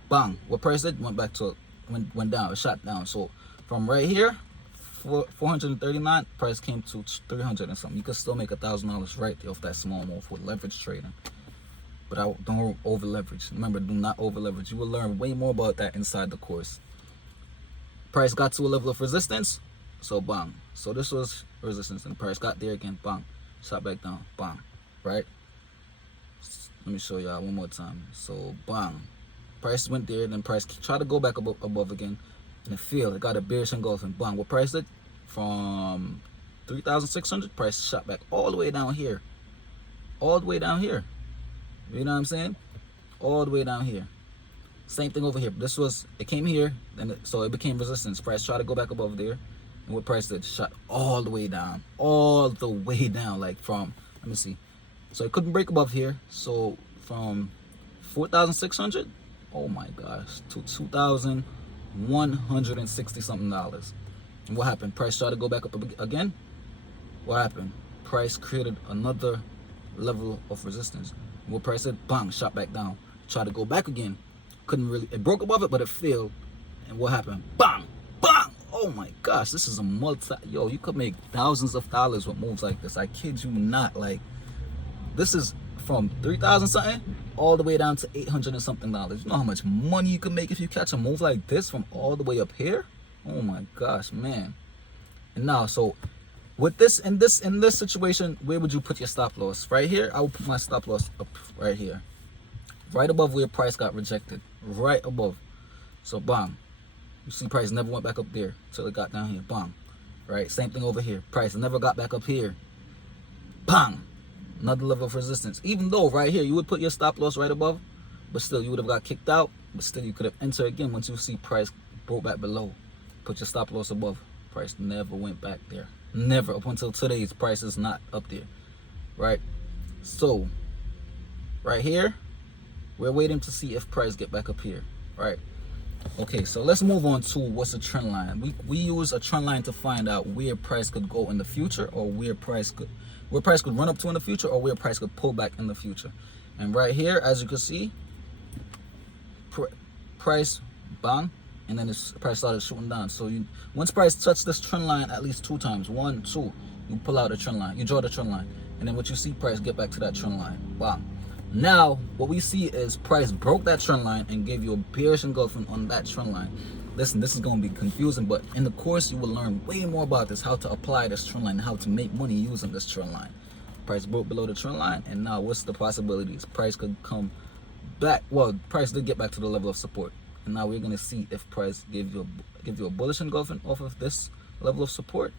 bang, what price did? Went back to, went down, it shot down. So from right here, 439, price came to 300 and something. You could still make $1,000 right there off that small move with leverage trading. But don't over leverage. Remember, do not over leverage. You will learn way more about that inside the course. Price got to a level of resistance, so bang. So this was resistance, and price got there again, bang. Shot back down, bang. Right? Let me show y'all one more time. So bang. Price went there, then price tried to go back above again, and it failed. It got a bearish engulfing, bang. What price did? From 3,600, price shot back all the way down here. All the way down here. You know what I'm saying? All the way down here. Same thing over here. This was, it came here, then so it became resistance. Price tried to go back above there, and what price did? Shot all the way down. All the way down, like from, let me see. So it couldn't break above here. So from 4,600, oh my gosh, to 2,160 something dollars. And what happened? Price tried to go back up again. What happened? Price created another level of resistance. What price did? Bang, shot back down. Tried to go back again. Couldn't really, it broke above it, but it failed. And what happened? Bang, bang. Oh my gosh, this is a yo, you could make thousands of dollars with moves like this. I kid you not. Like, this is from 3,000 something all the way down to 800 and something dollars. You know how much money you can make if you catch a move like this from all the way up here? Oh my gosh, man. And now, so with this, in this situation, where would you put your stop loss? Right here, I would put my stop loss up right here, right above where price got rejected, right above. So bam, you see price never went back up there till it got down here. Bam. Right, same thing over here. Price never got back up here. Bang. Another level of resistance. Even though right here you would put your stop loss right above, but still you would have got kicked out, but still you could have entered again once you see price broke back below. Put your stop loss above. Price never went back there. Never. Up until today's price is not up there. Right? So right here, we're waiting to see if price get back up here. Right? Okay, so let's move on to what's a trend line. We use a trend line to find out where price could go in the future, or where price could run up to in the future, or where price could pull back in the future. And right here, as you can see, price bang, and then this price started shooting down. So once price touched this trend line at least 2 times, 1, 2, you pull out the trend line, you draw the trend line, and then what you see, price get back to that trend line. Wow. Now what we see is price broke that trend line and gave you a bearish engulfing on that trend line. Listen, this is going to be confusing, but in the course you will learn way more about this, how to apply this trend line, how to make money using this trend line. Price broke below the trend line, and now what's the possibilities? Price could come back. Well, price did get back to the level of support, and now we're going to see if price give you a bullish engulfing off of this level of support,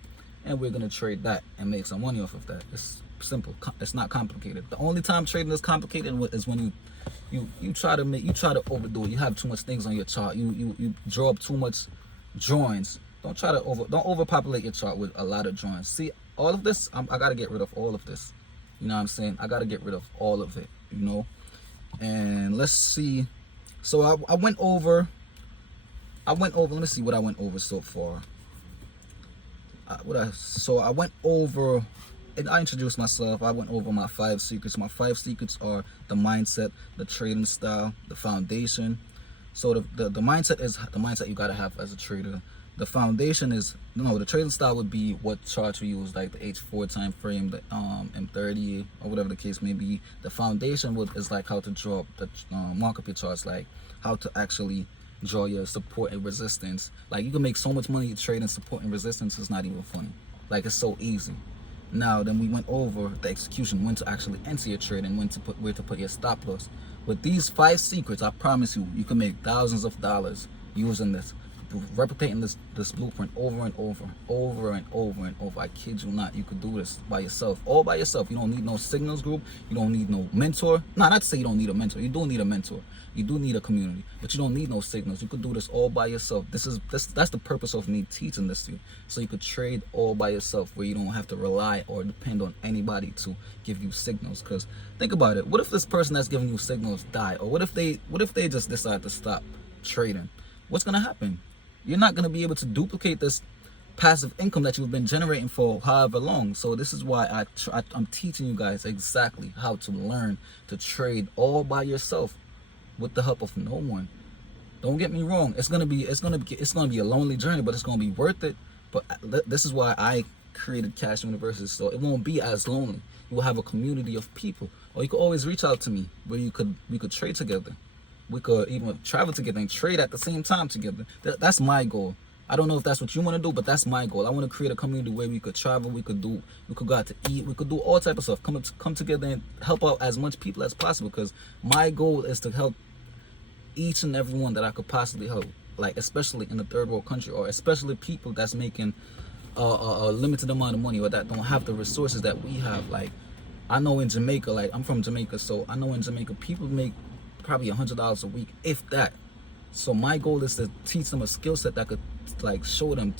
and we're going to trade that and make some money off of that. It's simple. It's not complicated. The only time trading is complicated is when you try to overdo it. You have too much things on your chart. You draw up too much drawings. Don't overpopulate your chart with a lot of drawings. See, all of this, I got to get rid of all of this. You know what I'm saying? I got to get rid of all of it, you know? And let's see. So I went over, let me see what I went over so far. So I went over, and I introduced myself. I went over my 5 secrets. My 5 secrets are the mindset, the trading style, the foundation. So the mindset is the mindset you got to have as a trader. The foundation is, the trading style would be what charts we use, like the H4 time frame, the M30, or whatever the case may be. The foundation is like how to draw up the mark up your charts, like how to actually draw your support and resistance. Like, you can make so much money trading support and resistance, it's not even funny. Like, it's so easy. Now then, we went over the execution, when to actually enter your trade and where to put your stop loss. With these 5 secrets, I promise you, you can make thousands of dollars using this, replicating this blueprint over and over. I kid you not. You could do this by yourself, all by yourself. You don't need no signals group. You don't need no mentor. No, not to say you don't need a mentor. You do need a mentor. You do need a community, but you don't need no signals. You could do this all by yourself. That's the purpose of me teaching this to you, so you could trade all by yourself, where you don't have to rely or depend on anybody to give you signals. Because think about it. What if this person that's giving you signals die, or what if they just decide to stop trading? What's gonna happen? You're not gonna be able to duplicate this passive income that you've been generating for however long. So this is why I'm teaching you guys exactly how to learn to trade all by yourself, with the help of no one. Don't get me wrong. It's gonna be a lonely journey, but it's gonna be worth it. But this is why I created Kash University, so it won't be as lonely. You will have a community of people, or you could always reach out to me, where we could trade together. We could even travel together and trade at the same time together. That's my goal. I don't know if that's what you want to do, but that's my goal. I want to create a community where we could travel, we could go out to eat, we could do all type of stuff. Come together and help out as much people as possible, because my goal is to help each and every one that I could possibly help, like especially in the third world country, or especially people that's making a limited amount of money, or that don't have the resources that we have. Like, I know in Jamaica, like I'm from Jamaica, so I know in Jamaica people make probably $100 a week, if that. So my goal is to teach them a skill set that could show them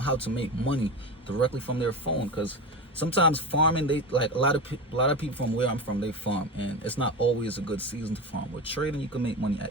how to make money directly from their phone. Because sometimes farming, a lot of people from where I'm from, they farm, and it's not always a good season to farm. With trading, you can make money at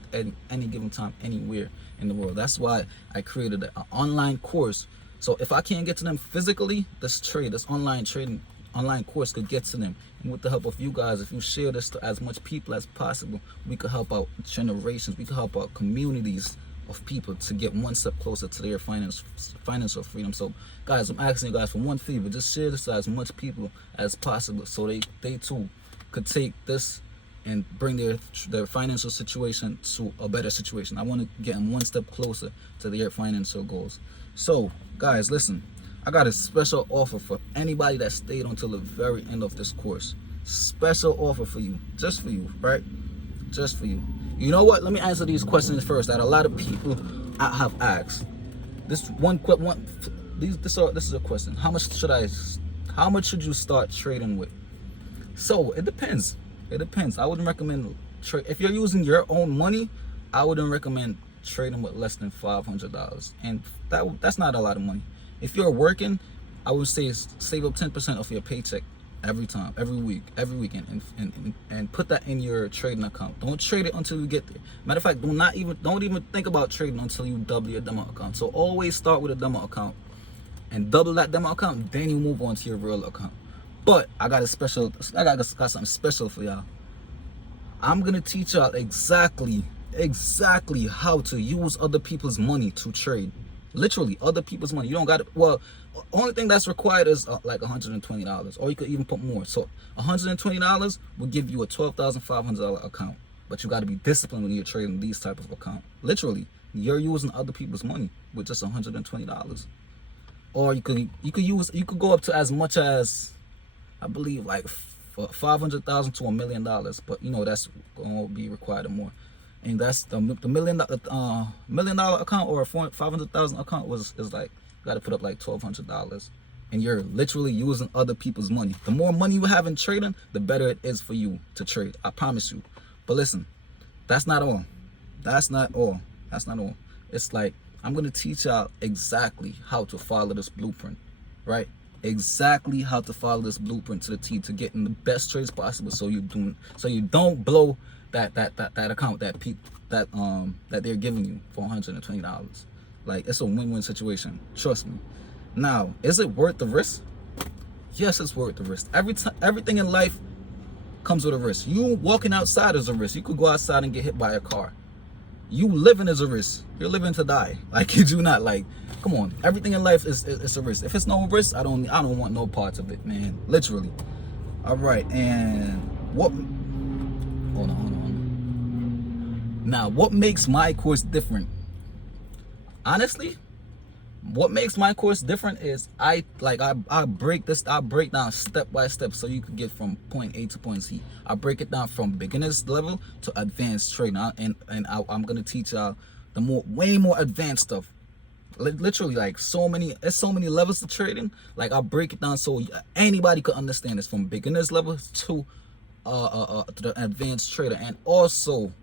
any given time, anywhere in the world. That's why I created an online course. So if I can't get to them physically, this online course could get to them. And with the help of you guys, if you share this to as much people as possible, we could help out generations, we could help out communities of people to get one step closer to their financial freedom. So guys, I'm asking you guys for one favor: just share this to as much people as possible, so they too could take this and bring their financial situation to a better situation. I want to get them one step closer to their financial goals. So guys, listen, I got a special offer for anybody that stayed until the very end of this course. Special offer for you, just for you, right? Just for you. You know what? Let me answer these questions first that a lot of people have asked. This is a question. How much should you start trading with? So it depends. It depends. I wouldn't recommend trade if you're using your own money. I wouldn't recommend trading with less than $500, and that's not a lot of money. If you're working, I would say save up 10% of your paycheck every time, every weekend, and put that in your trading account. Don't trade it until you get there. Matter of fact, don't even think about trading until you double your demo account. So always start with a demo account and double that demo account, then you move on to your real account. But I got something special for y'all. I'm gonna teach y'all exactly how to use other people's money to trade. Literally other people's money. You don't got to, well, only thing that's required is like $120, or you could even put more. So $120 will give you a $12,500 account, but you got to be disciplined when you're trading these type of account. Literally, you're using other people's money with just $120. Or you could go up to as much as, I believe, like $500,000 to $1 million, but you know that's gonna be required more. And that's the $1 million account, or a $500,000 account is like, you got to put up like $1,200, and you're literally using other people's money. The more money you have in trading, the better it is for you to trade. I promise you. But listen, that's not all. That's not all. It's like, I'm gonna teach y'all exactly how to follow this blueprint, right? Exactly how to follow this blueprint to the T to get in the best trades possible, so you don't blow that account that they're giving you for $120. Like, it's a win-win situation. Trust me. Now, is it worth the risk? Yes, it's worth the risk. Everything in life comes with a risk. You walking outside is a risk. You could go outside and get hit by a car. You living is a risk. You're living to die. Like, you do not, like, come on. Everything in life is a risk. If it's no risk, I don't want no parts of it, man. Literally. All right, and hold on. Now, what makes my course different? Honestly, what makes my course different is I break down step by step, so you can get from point A to point Z. I break it down from beginners level to advanced trading, and I'm gonna teach y'all the way more advanced stuff. Literally, like, there's so many levels to trading. Like, I'll break it down so anybody could understand this, from beginners level to the advanced trader. And also,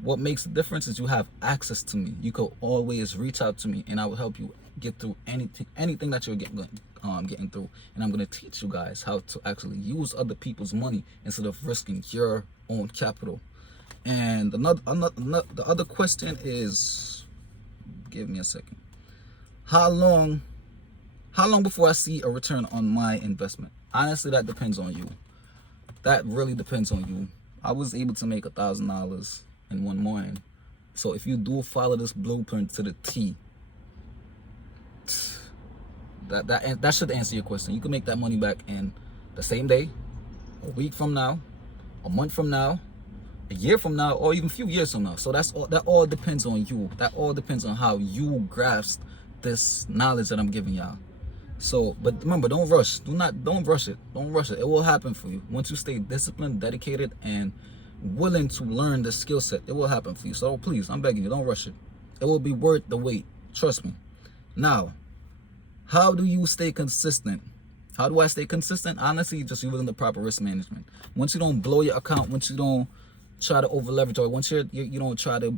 what makes the difference is you have access to me. You could always reach out to me, and I will help you get through anything that you're getting through. And I'm gonna teach you guys how to actually use other people's money instead of risking your own capital. And the other question is, give me a second. How long before I see a return on my investment? Honestly, that depends on you. That really depends on you. I was able to make $1,000 in one morning. So if you do follow this blueprint to the T, that should answer your question. You can make that money back in the same day, a week from now, a month from now, a year from now, or even a few years from now. So that all depends on you. That all depends on how you grasp this knowledge that I'm giving y'all. So, but remember, don't rush. Don't rush it. Don't rush it. It will happen for you. Once you stay disciplined, dedicated, and willing to learn the skill set, it will happen for you. So please, I'm begging you, don't rush it. It will be worth the wait. Trust me. Now, how do you stay consistent? How do I stay consistent? Honestly, just using the proper risk management. Once you don't blow your account, once you don't try to over leverage, or once you don't try to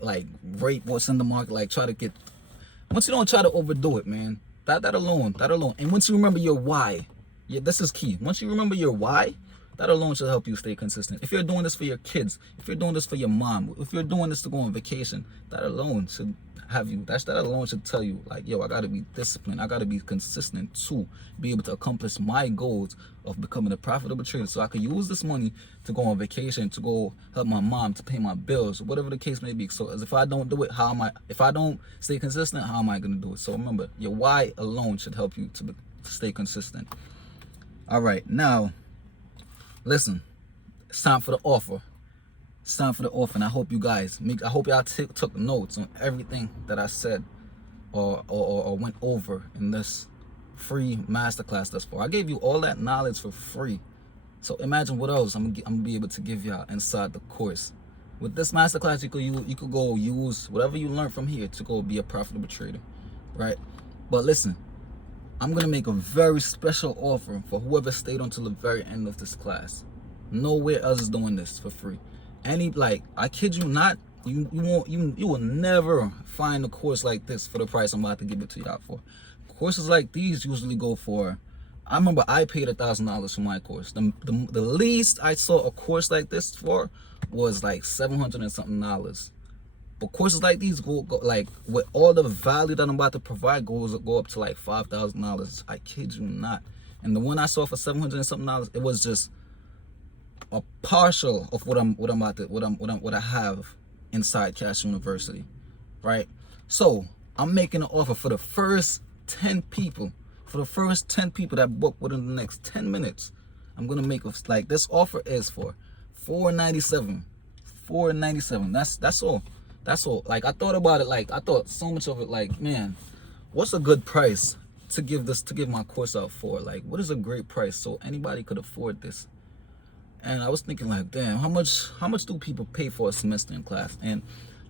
like rate what's in the market, like once you don't try to overdo it, man. That alone. And once you remember your why, this is key. Once you remember your why, that alone should help you stay consistent. If you're doing this for your kids, if you're doing this for your mom, if you're doing this to go on vacation, that alone should have you, that alone should tell you, like, yo, I gotta be disciplined, I gotta be consistent to be able to accomplish my goals of becoming a profitable trader, so I could use this money to go on vacation, to go help my mom, to pay my bills, whatever the case may be. So as if I don't do it, if I don't stay consistent, how am I gonna do it? So remember, your why alone should help you to stay consistent. All right, now listen, it's time for the offer. It's time for the offer, and I hope you guys I hope y'all took notes on everything that I said or went over in this free masterclass thus far. I gave you all that knowledge for free. So imagine what else I'm gonna be able to give y'all inside the course. With this masterclass, you could go use whatever you learned from here to go be a profitable trader, right? But listen, I'm gonna make a very special offer for whoever stayed until the very end of this class. Nowhere else is doing this for free. I kid you not, you will never find a course like this for the price I'm about to give it to y'all for. Courses like these usually go for, I remember I paid $1,000 for my course. The least I saw a course like this for was like $700 and something. But courses like these go like, with all the value that I'm about to provide, go up to like $5,000. I kid you not. And the one I saw for $700 and something, it was just a partial of what I have inside Kash University, right? So I'm making an offer for the first 10 people. For the first 10 people that book within the next 10 minutes, I'm gonna make like, this offer is for $497. $497. That's all. That's all. Like, I thought about it. Like, I thought so much of it. Like, man, what's a good price to give my course out for? Like, what is a great price so anybody could afford this? And I was thinking, like, damn, how much do people pay for a semester in class? And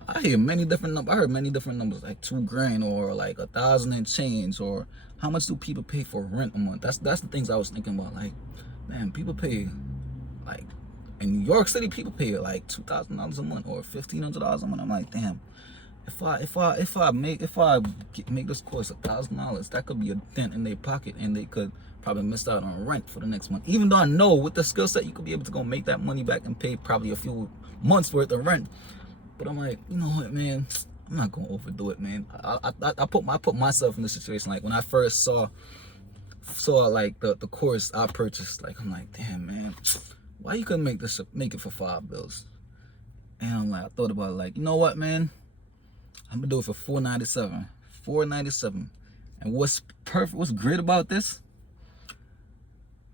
I hear many different numbers. I heard many different numbers, like $2,000 or like 1,000 and change. Or how much do people pay for rent a month? That's the things I was thinking about. Like, man, people pay, like, in New York City, people pay like $2,000 a month or $1,500 a month. I'm like, damn, if I make this course $1,000, that could be a dent in their pocket, and they could probably miss out on rent for the next month. Even though I know with the skill set, you could be able to go make that money back and pay probably a few months worth of rent. But I'm like, you know what, man, I'm not gonna overdo it, man. I put myself in this situation. Like, when I first saw like the course I purchased, like, I'm like, damn, man, why you couldn't make it for $5? And I'm like, I thought about it, like, you know what, man, I'm gonna do it for $497. $497. And what's great about this,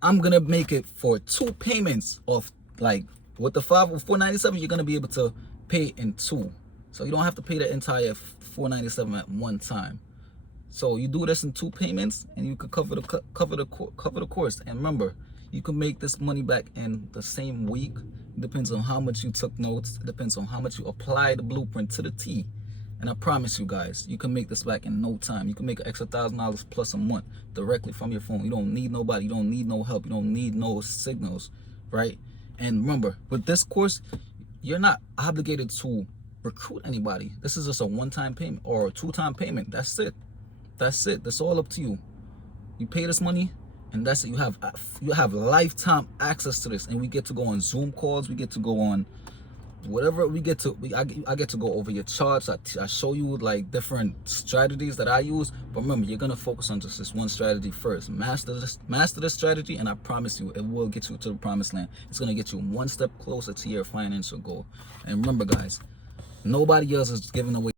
I'm gonna make it for 2 payments of, like, with the $497, you're gonna be able to pay in 2. So you don't have to pay the entire $497 at one time. So you do this in 2 payments, and you could cover the course. And remember, you can make this money back in the same week. It depends on how much you took notes. It depends on how much you apply the blueprint to the T. And I promise you guys, you can make this back in no time. You can make an extra $1,000 plus a month directly from your phone. You don't need nobody. You don't need no help. You don't need no signals, right? And remember, with this course, you're not obligated to recruit anybody. This is just a one-time payment or a 2-time payment. That's it. That's it. That's all up to you. You pay this money, and that's it. You have lifetime access to this, and we get to go on Zoom calls. We get to go on whatever I get to go over your charts. I show you like different strategies that I use, but remember, you're gonna focus on just this one strategy first. Master this strategy, and I promise you, it will get you to the promised land. It's gonna get you one step closer to your financial goal. And remember, guys, nobody else is giving away